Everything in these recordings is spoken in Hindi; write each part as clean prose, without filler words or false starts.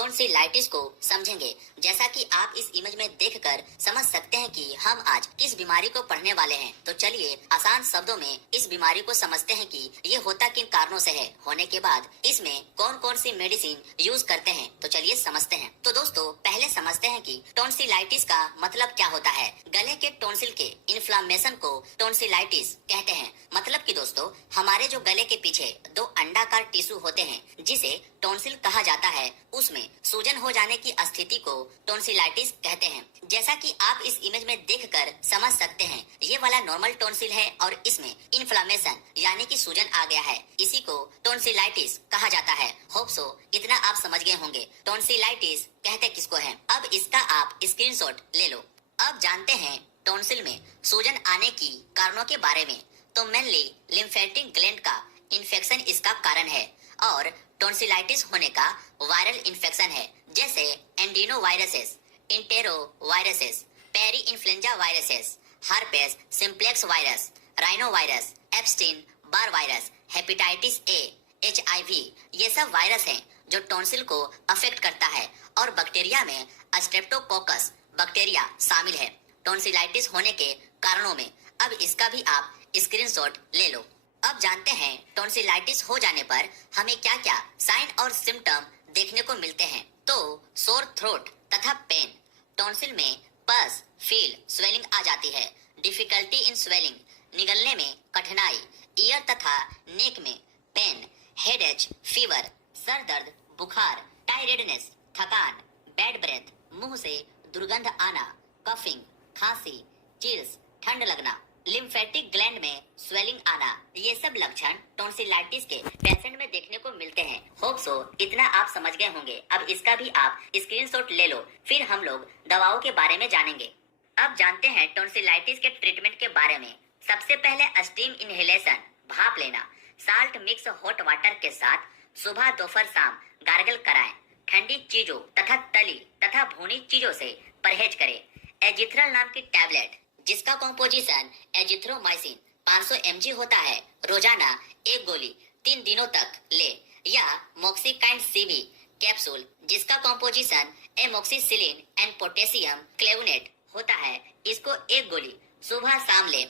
टॉन्सिलाइटिस को समझेंगे। जैसा कि आप इस इमेज में देखकर समझ सकते हैं कि हम आज किस बीमारी को पढ़ने वाले हैं। तो चलिए आसान शब्दों में इस बीमारी को समझते हैं कि ये होता किन कारणों से है, होने के बाद इसमें कौन कौन सी मेडिसिन यूज करते हैं। तो चलिए समझते हैं। तो दोस्तों पहले समझते हैं कि टॉन्सिलाइटिस का मतलब क्या होता है। गले के टॉन्सिल के इन्फ्लामेशन को टॉन्सिलाइटिस कहते हैं। मतलब कि दोस्तों हमारे जो गले के पीछे दो अंडाकार टिश्यू होते हैं जिसे टॉन्सिल कहा जाता है, उसमें सूजन हो जाने की स्थिति को टॉन्सिलाइटिस कहते हैं। जैसा कि आप इस इमेज में देखकर समझ सकते हैं, ये वाला नॉर्मल टॉन्सिल है और इसमें इन्फ्लामेशन यानी कि सूजन आ गया है। इसी को टॉन्सिलाइटिस कहा जाता है। होप सो इतना आप समझ गए होंगे टॉन्सिलाइटिस कहते किसको है। अब इसका आप स्क्रीनशॉट ले लो। अब जानते हैं टॉन्सिल में सूजन आने की कारणों के बारे में। तो मेनली लिम्फेटिक ग्लैंड का इन्फेक्शन इसका कारण है और टॉन्सिलाइटिस होने का वायरल इन्फेक्शन है, जैसे adenoviruses, enteroviruses, parainfluenza viruses, herpes simplex virus, rhinovirus, Epstein Barr virus, hepatitis A, HIV, ये सब वायरस हैं जो टॉन्सिल को अफेक्ट करता है और बैक्टीरिया में स्ट्रेप्टोकोकस बैक्टीरिया शामिल है टॉन्सिलाइटिस होने के कारणों में। अब इसका भी आप स्क्रीनशॉट ले लो। अब जानते हैं टॉन्सिलाइटिस हो जाने पर हमें क्या क्या साइन और सिम्टम देखने को मिलते हैं। तो सोर थ्रोट तथा पेन, टॉन्सिल में पस, फील, स्वेलिंग आ जाती है, डिफिकल्टी इन स्वेलिंग, निगलने में कठिनाई, ईयर तथा नेक में पेन, हेडेच, फीवर, सर दर्द, बुखार, टायरेडनेस, थकान, बैड ब्रेथ, मुंह से दुर्गंध आना, कफिंग, खांसी, चिल्स, ठंड लगना, लिम्फेटिक ग्लैंड में स्वेलिंग आना, ये सब लक्षण टॉन्सिलाइटिस के पेशेंट में देखने को मिलते हैं। होप सो इतना आप समझ गए होंगे। अब इसका भी आप स्क्रीनशॉट ले लो, फिर हम लोग दवाओं के बारे में जानेंगे। अब जानते हैं टॉन्सिलाइटिस के ट्रीटमेंट के बारे में। सबसे पहले स्टीम इनहेलेशन, भाप लेना, साल्ट मिक्स हॉट वाटर के साथ सुबह दोपहर शाम गार्गल कराएं। ठंडी चीजों तथा तली तथा भुनी चीजों से परहेज करें। एजिथ्रल नाम की टैबलेट जिसका कॉम्पोजिशन एजिथ्रोमाइसिन 500 mg होता है, रोजाना एक गोली 3 दिनों तक ले, या मॉक्सिकाइंड सीवी कैप्सूल जिसका कॉम्पोजिशन एमोक्सिसिलिन एंड पोटेशियम क्लेवनेट होता है, इसको एक गोली सुबह शाम ले।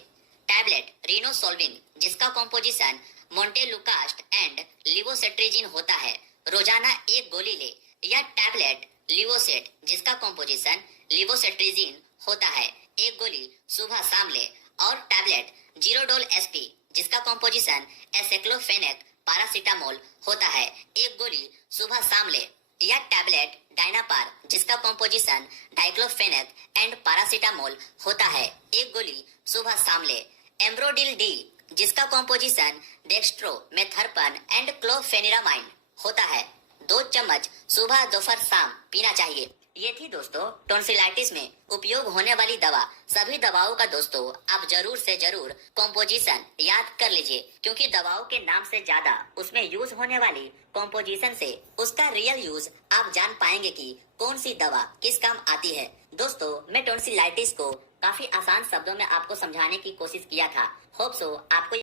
टैबलेट रिनोसोल्विन जिसका कॉम्पोजिशन मोन्टेलुकास्ट एंड लिवोसेट्रिजिन होता है, रोजाना एक गोली ले, या टैबलेट लिवोसेट जिसका कॉम्पोजिशन लिवोसेट्रिजिन होता है, एक गोली सुबह शाम ले। और टैबलेट जीरोडोल एसपी जिसका कॉम्पोजिशन एसेक्लोफेनेक पैरासीटामोल होता है, एक गोली सुबह शाम ले, या टैबलेट डायनापार जिसका कॉम्पोजिशन डाइक्लोफेनेक एंड पैरासीटामोल होता है, एक गोली सुबह शाम ले। एम्ब्रोडिल डी जिसका कॉम्पोजिशन डेक्स्ट्रोमेथर्पन एंड क्लोफेनिरामाइन होता है, 2 चम्मच सुबह दोपहर शाम पीना चाहिए। ये थी दोस्तों टॉन्सिलाइटिस में उपयोग होने वाली दवा। सभी दवाओं का दोस्तों आप जरूर से जरूर कॉम्पोजिशन याद कर लीजिए, क्योंकि दवाओं के नाम से ज्यादा उसमें यूज होने वाली कॉम्पोजिशन से उसका रियल यूज आप जान पाएंगे कि कौन सी दवा किस काम आती है। दोस्तों मैं टॉन्सिलाइटिस को काफी आसान शब्दों में आपको समझाने की कोशिश किया था। होप सो आपको